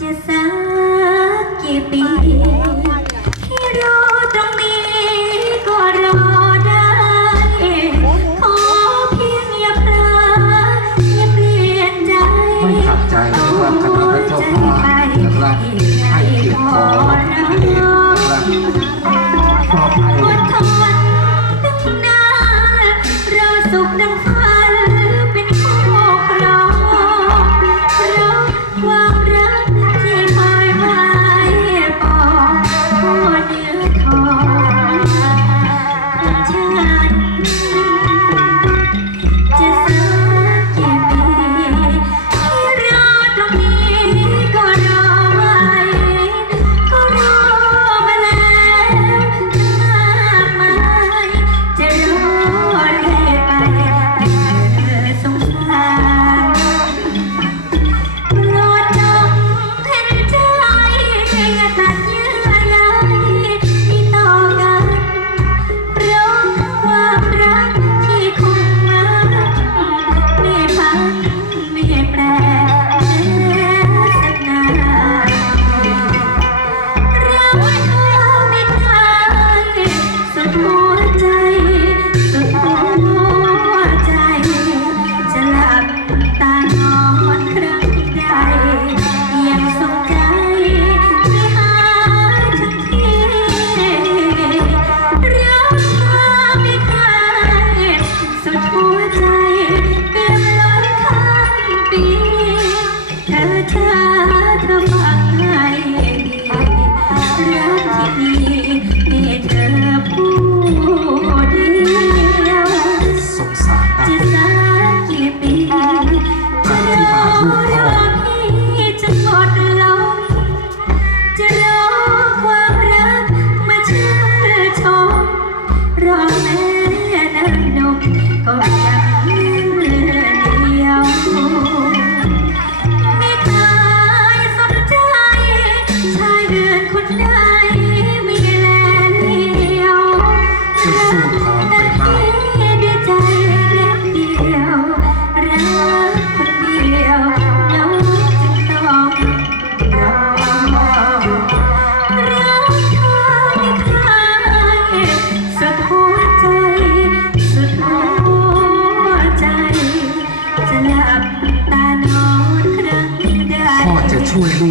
解散。Ta-ta-ta-ma.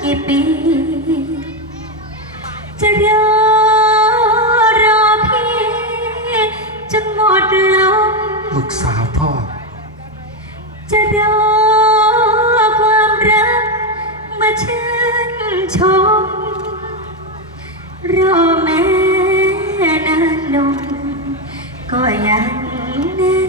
กี่ปี จะรอรอพี่จนหมดลมลูกสาวพ่อ จะรอความรักมาชื่นชม รอแม่นานนมก็ยังแน่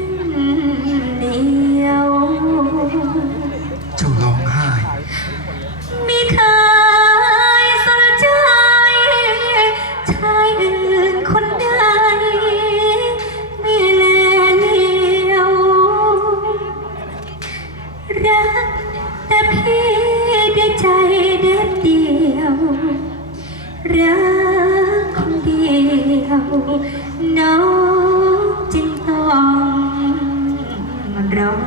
รอง